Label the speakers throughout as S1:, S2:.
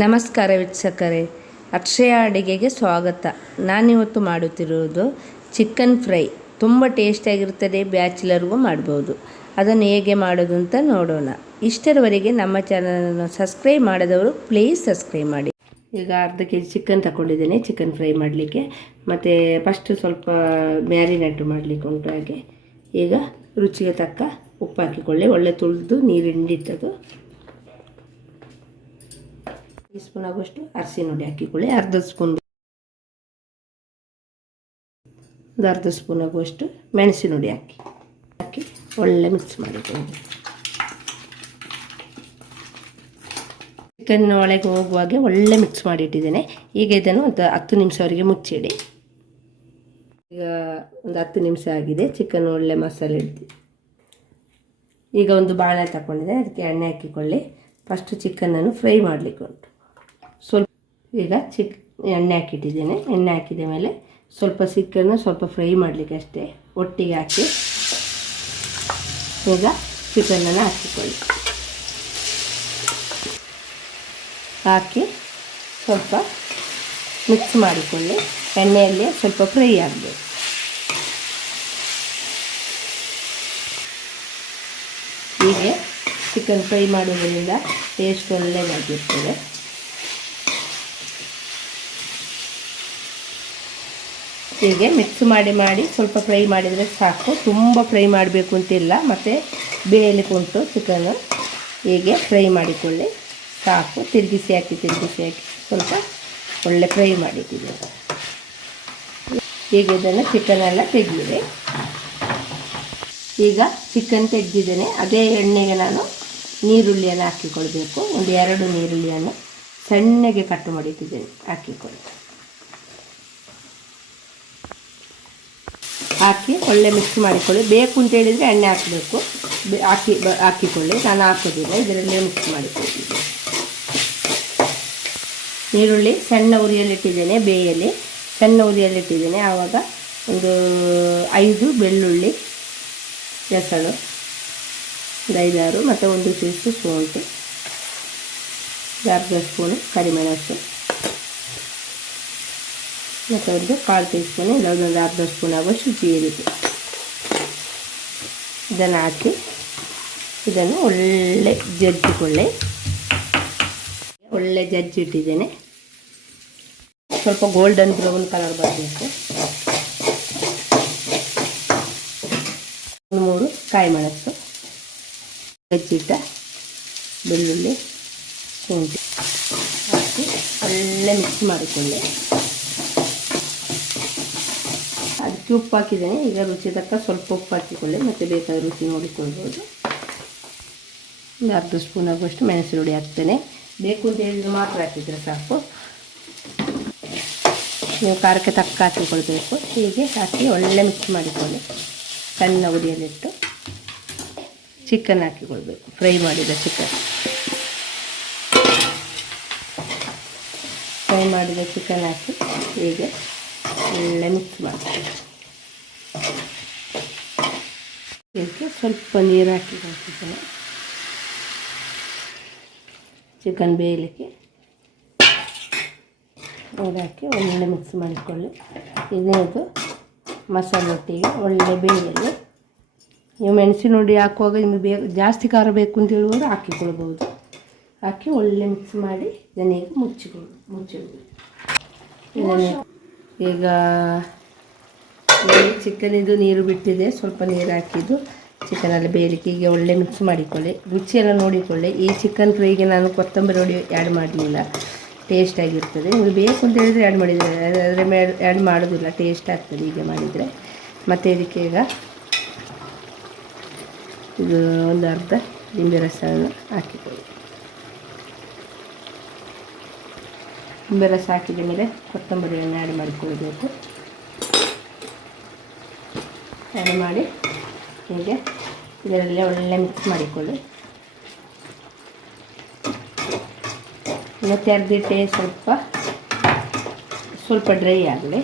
S1: ನಮಸ್ಕಾರ ವೀಕ್ಷಕರೇ. ಅಕ್ಷಯ ಅಡುಗೆಗೆ ಸ್ವಾಗತ. ನಾನಿವತ್ತು ಮಾಡುತ್ತಿರುವುದು ಚಿಕನ್ ಫ್ರೈ. ತುಂಬ ಟೇಸ್ಟಿಯಾಗಿರ್ತದೆ ಬ್ಯಾಚುಲರ್ಗೂ ಮಾಡ್ಬೋದು. ಅದನ್ನು ಹೇಗೆ ಮಾಡೋದು ಅಂತ ನೋಡೋಣ. ಇಷ್ಟರವರೆಗೆ ನಮ್ಮ ಚಾನಲನ್ನು ಸಬ್ಸ್ಕ್ರೈಬ್ ಮಾಡಿದವರು ಪ್ಲೀಸ್ ಸಬ್ಸ್ಕ್ರೈಬ್ ಮಾಡಿ. ಈಗ ಅರ್ಧ ಕೆ ಜಿ ಚಿಕನ್ ತಗೊಂಡಿದ್ದೇನೆ. ಚಿಕನ್ ಫ್ರೈ ಮಾಡಲಿಕ್ಕೆ. ಮತ್ತು ಫಸ್ಟ್ ಸ್ವಲ್ಪ ಮ್ಯಾರಿನೇಟ್ ಮಾಡಲಿಕ್ಕೆ ಉಂಟು ಹಾಗೆ. ಈಗ ರುಚಿಗೆ ತಕ್ಕ ಉಪ್ಪು ಹಾಕಿಕೊಳ್ಳಿ. ಒಳ್ಳೆ ತುಳಿದು ನೀರು ಹಿಂಡಿಟ್ಟದು ಟೀ ಸ್ಪೂನ್ ಆಗುವಷ್ಟು ನೋಡಿ ಹುಡಿ ಹಾಕಿಕೊಳ್ಳಿ. ಅರ್ಧ ಸ್ಪೂನ್ ಒಂದು ಅರ್ಧ ಸ್ಪೂನ್ ಆಗುವಷ್ಟು ಮೆಣಸಿನ ಹುಡಿ ಹಾಕಿ. ಹಾಕಿ ಒಳ್ಳೆ ಮಿಕ್ಸ್ ಮಾಡಿಕೊಳ್ಳಿ. ಚಿಕನ್ ಒಳಗೆ ಹೋಗುವಾಗೆ ಒಳ್ಳೆ ಮಿಕ್ಸ್ ಮಾಡಿಟ್ಟಿದ್ದೇನೆ. ಈಗ ಇದನ್ನು ಒಂದು ಹತ್ತು ನಿಮಿಷವರೆಗೆ ಮುಚ್ಚಿಡಿ. ಈಗ ಒಂದು ಹತ್ತು ನಿಮಿಷ ಆಗಿದೆ. ಚಿಕನ್ ಒಳ್ಳೆ ಮಸಾಲೆ ಇಡ್ತೀವಿ ಈಗ ಒಂದು ಬಾಳೆ ತಗೊಂಡಿದೆ ಅದಕ್ಕೆ ಎಣ್ಣೆ ಹಾಕಿಕೊಳ್ಳಿ. ಫಸ್ಟು ಚಿಕನನ್ನು ಫ್ರೈ ಮಾಡಲಿಕ್ಕೆ ಉಂಟು. ಸ್ವಲ್ಪ ಈಗ ಚಿಕ್ ಎಣ್ಣೆ ಹಾಕಿಟ್ಟಿದ್ದೇನೆ. ಎಣ್ಣೆ ಹಾಕಿದ ಮೇಲೆ ಸ್ವಲ್ಪ ಸಿಕ್ಕನ್ನು ಸ್ವಲ್ಪ ಫ್ರೈ ಮಾಡಲಿಕ್ಕೆ ಅಷ್ಟೇ. ಒಟ್ಟಿಗೆ ಹಾಕಿ ಈಗ ಚಿಕನನ್ನು ಹಾಕಿಕೊಳ್ಳಿ. ಹಾಕಿ ಸ್ವಲ್ಪ ಮಿಕ್ಸ್ ಮಾಡಿಕೊಳ್ಳಿ. ಎಣ್ಣೆಯಲ್ಲಿ ಸ್ವಲ್ಪ ಫ್ರೈ ಆಗಬೇಕು. ಹೀಗೆ ಚಿಕನ್ ಫ್ರೈ ಮಾಡೋದರಿಂದ ಟೇಸ್ಟ್ ಒಳ್ಳೆಯದಾಗಿರ್ತದೆ ಹೀಗೆ ಮಿಕ್ಸ್ ಮಾಡಿ ಮಾಡಿ ಸ್ವಲ್ಪ ಫ್ರೈ ಮಾಡಿದರೆ ಸಾಕು. ತುಂಬ ಫ್ರೈ ಮಾಡಬೇಕು ಅಂತಿಲ್ಲ ಮತ್ತು ಬೇಯಲಿ ಉಂಟು ಚಿಕನ್ನು ಹೀಗೆ ಫ್ರೈ ಮಾಡಿಕೊಳ್ಳಿ. ಸಾಕು. ತಿರುಗಿಸಿ ಹಾಕಿ ತಿರುಗಿಸಿ ಹಾಕಿ ಸ್ವಲ್ಪ ಒಳ್ಳೆ ಫ್ರೈ ಮಾಡಿದ್ದೀವಿ. ಈಗ ಇದನ್ನು ಚಿಕನೆಲ್ಲ ತೆಗೆದಿದೆ. ಈಗ ಚಿಕನ್ ತೆಗೆದಿದ್ದೇನೆ. ಅದೇ ಎಣ್ಣೆಗೆ ನಾನು ನೀರುಳ್ಳಿಯನ್ನು ಹಾಕಿಕೊಳ್ಬೇಕು. ಒಂದು ಎರಡು ನೀರುಳ್ಳಿಯನ್ನು ಸಣ್ಣಗೆ ಕಟ್ ಮಾಡಿಟ್ಟಿದ್ದೇನೆ. ಹಾಕಿಕೊಳ್ಳಿ. ಹಾಕಿ ಒಳ್ಳೆ ಮಿಕ್ಸ್ ಮಾಡಿಕೊಳ್ಳಿ. ಬೇಕು ಅಂತ ಹೇಳಿದರೆ ಎಣ್ಣೆ ಹಾಕಬೇಕು. ಹಾಕಿ ಹಾಕಿಕೊಳ್ಳಿ. ನಾನು ಹಾಕೋದಿಲ್ಲ. ಇದರಲ್ಲೇ ಮಿಕ್ಸ್ ಮಾಡಿಕೊಳ್ಳಿ. ಈರುಳ್ಳಿ ಸಣ್ಣ ಉರಿಯಲ್ಲಿಟ್ಟಿದ್ದೇನೆ, ಬೇಯಲ್ಲಿ. ಸಣ್ಣ ಉರಿಯಲ್ಲಿಟ್ಟಿದ್ದೇನೆ. ಆವಾಗ ಒಂದು ಐದು ಬೆಳ್ಳುಳ್ಳಿ, ಹೆಸಳು ಐದಾರು, ಮತ್ತು ಒಂದು ಪೀಸು ಶುಂಠಿ ಅರ್ಧ ಸ್ಪೂನು ಕರಿಮೆಣಸು. ಮತ್ತು ಒಂದು ಕಾಲು ಟೀ ಸ್ಪೂನ್ ಅರ್ಧ ಸ್ಪೂನ್ ಆಗುವಷ್ಟು ಜೀರಿಗೆ ಇದನ್ನು ಹಾಕಿ ಇದನ್ನು ಒಳ್ಳೆ ಜಜ್ಜಿಕೊಳ್ಳಿ ಒಳ್ಳೆ ಜಜ್ಜಿಟ್ಟಿದ್ದೇನೆ ಸ್ವಲ್ಪ ಗೋಲ್ಡನ್ ಬ್ರೌನ್ ಕಲರ್ ಬರಬೇಕು ಮೂರು ಕಾಯಿ ಮೆಣಸು ಜಜ್ಜಿಟ್ಟ ಬೆಳ್ಳುಳ್ಳಿ ಶುಂಠಿ ಹಾಕಿ ಒಳ್ಳೆ ಮಿಕ್ಸ್ ಮಾಡಿಕೊಳ್ಳಿ ಅದಕ್ಕೆ ಉಪ್ಪು ಹಾಕಿದ್ದೇನೆ. ಈಗ ರುಚಿ ತಕ್ಕ ಸ್ವಲ್ಪ ಉಪ್ಪು ಹಾಕಿಕೊಳ್ಳಿ. ಮತ್ತು ಬೇಕಾದ ರುಚಿ ನೋಡಿಕೊಳ್ಬೋದು. ಒಂದು ಅರ್ಧ ಸ್ಪೂನ್ ಆಗುವಷ್ಟು ಮೆಣಸು ಹುಡಿ ಹಾಕ್ತೇನೆ. ಬೇಕು ಅಂತ ಹೇಳಿದ್ರೆ ಮಾತ್ರ ಹಾಕಿದರೆ ಸಾಕು. ನೀವು ಖಾರಕ್ಕೆ ತಕ್ಕ ಹಾಕಿಕೊಳ್ಬೇಕು. ಹೀಗೆ ಹಾಕಿ ಒಳ್ಳೆ ಮಿಕ್ಸ್ ಮಾಡಿಕೊಳ್ಳಿ. ಸಣ್ಣ ಉಡಿಯಲ್ಲಿಟ್ಟು ಚಿಕನ್ ಹಾಕಿಕೊಳ್ಬೇಕು. ಫ್ರೈ ಮಾಡಿದ ಚಿಕನ್ ಫ್ರೈ ಮಾಡಿದ ಚಿಕನ್ ಹಾಕಿ ಹೀಗೆ ಒಳ್ಳೆ ಮಿಕ್ಸ್ ಮಾಡ್ತೀನಿ ಇದಕ್ಕೆ ಸ್ವಲ್ಪ ನೀರು ಹಾಕಿ ಹಾಕಿದ್ದೇನೆ ಚಿಕನ್ ಬೇಯಲಿಕ್ಕೆ. ನೀರು ಹಾಕಿ ಒಳ್ಳೆ ಮಿಕ್ಸ್ ಮಾಡಿಕೊಳ್ಳಿ. ಇದೇದು ಮಸಾಲೆ ಒಟ್ಟಿಗೆ ಒಳ್ಳೆ ಬೇಯಲಿ ನೀವು ಮೆಣಸಿನ ಹುಡಿ ಹಾಕುವಾಗ ನಿಮಗೆ ಬೇಗ ಜಾಸ್ತಿ ಖಾರ ಬೇಕು ಅಂತ ಹೇಳುವಾಗ ಹಾಕಿಕೊಳ್ಬೋದು ಹಾಕಿ ಒಳ್ಳೆ ಮಿಕ್ಸ್ ಮಾಡಿ ಇದನ್ನೀಗ ಮುಚ್ಚಿಕೊಳ್ಳಿ ಮುಚ್ಚಿಡ್ಬೋದು ಈಗ ಚಿಕನ್ ಇದು ನೀರು ಬಿಟ್ಟಿದೆ ಸ್ವಲ್ಪ ನೀರು ಹಾಕಿದ್ದು. ಚಿಕನಲ್ಲಿ ಬೇಯಲಿಕ್ಕೆ ಈಗ ಒಳ್ಳೆ ಮಿಕ್ಸ್ ಮಾಡಿಕೊಳ್ಳಿ. ರುಚಿಯೆಲ್ಲ ನೋಡಿಕೊಳ್ಳಿ. ಈ ಚಿಕನ್ ಫ್ರೈಗೆ ನಾನು ಕೊತ್ತಂಬರಿ ಹೊಡಿ ಆ್ಯಡ್ ಮಾಡಲಿಲ್ಲ. ಟೇಸ್ಟ್ ಆಗಿರ್ತದೆ. ನಿಮಗೆ ಬೇಕು ಅಂತ ಹೇಳಿದರೆ ಆ್ಯಡ್ ಮಾಡಿದರೆ ಮೇಲೆ ಆ್ಯಡ್ ಮಾಡೋದಿಲ್ಲ. ಟೇಸ್ಟ್ ಆಗ್ತದೆ ಹೀಗೆ ಮಾಡಿದರೆ. ಮತ್ತು ಇದಕ್ಕೆ ಈಗ ಇದು ಒಂದು ಅರ್ಧ ನಿಂಬೆ ರಸವನ್ನು ಹಾಕಿಕೊಳ್ಳಿ. ನಿಂಬೆ ರಸ ಹಾಕಿದ ಮೇಲೆ ಕೊತ್ತಂಬರಿಯನ್ನು ಆ್ಯಡ್ ಮಾಡಿಕೊಳ್ಬೇಕು ಆ್ಯಡ್ ಮಾಡಿ, ಹೀಗೆ ಇದರಲ್ಲೇ ಒಳ್ಳೆ ಮಿಕ್ಸ್ ಮಾಡಿಕೊಳ್ಳಿ. ಈಗ ತೆರೆದಿಟ್ಟೆ ಸ್ವಲ್ಪ ಸ್ವಲ್ಪ ಡ್ರೈ ಆಗಲಿ.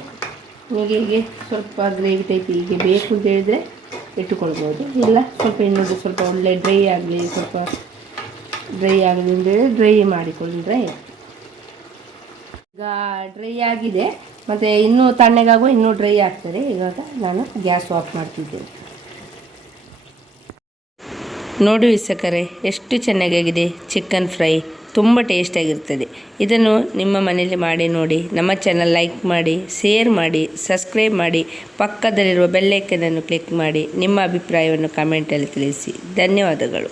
S1: ಹೀಗೆ ಹೀಗೆ ಸ್ವಲ್ಪ ಗ್ರೇವಿ ಟೈಪ್ ಹೀಗೆ ಬೇಕು ಅಂತ ಹೇಳಿದರೆ ಇಟ್ಟುಕೊಳ್ಬೋದು. ಇಲ್ಲ, ಸ್ವಲ್ಪ ಇನ್ನೊಂದು ಸ್ವಲ್ಪ ಒಳ್ಳೆ ಡ್ರೈ ಆಗಲಿ, ಸ್ವಲ್ಪ ಡ್ರೈ ಆಗಲಿ ಅಂದರೆ ಡ್ರೈ ಮಾಡಿಕೊಂಡ್ರೆ ಈಗ ಡ್ರೈ ಆಗಿದೆ. ಮತ್ತು ಇನ್ನೂ ತಣ್ಣಗಾಗುವ ಇನ್ನೂ ಡ್ರೈ ಆಗ್ತದೆ. ಇವಾಗ ನಾನು ಗ್ಯಾಸ್ ಆಫ್ ಮಾಡ್ತಿದ್ದೇನೆ. ನೋಡಿ ವೀಕ್ಷಕರೇ, ಎಷ್ಟು ಚೆನ್ನಾಗಾಗಿದೆ ಚಿಕನ್ ಫ್ರೈ ತುಂಬ ಟೇಸ್ಟಾಗಿರ್ತದೆ ಇದನ್ನು ನಿಮ್ಮ ಮನೆಯಲ್ಲಿ ಮಾಡಿ ನೋಡಿ, ನಮ್ಮ ಚಾನಲ್ ಲೈಕ್ ಮಾಡಿ ಶೇರ್ ಮಾಡಿ ಸಬ್ಸ್ಕ್ರೈಬ್ ಮಾಡಿ, ಪಕ್ಕದಲ್ಲಿರುವ ಬೆಲ್ಲೈಕನನ್ನು ಕ್ಲಿಕ್ ಮಾಡಿ, ನಿಮ್ಮ ಅಭಿಪ್ರಾಯವನ್ನು ಕಮೆಂಟಲ್ಲಿ ತಿಳಿಸಿ. ಧನ್ಯವಾದಗಳು.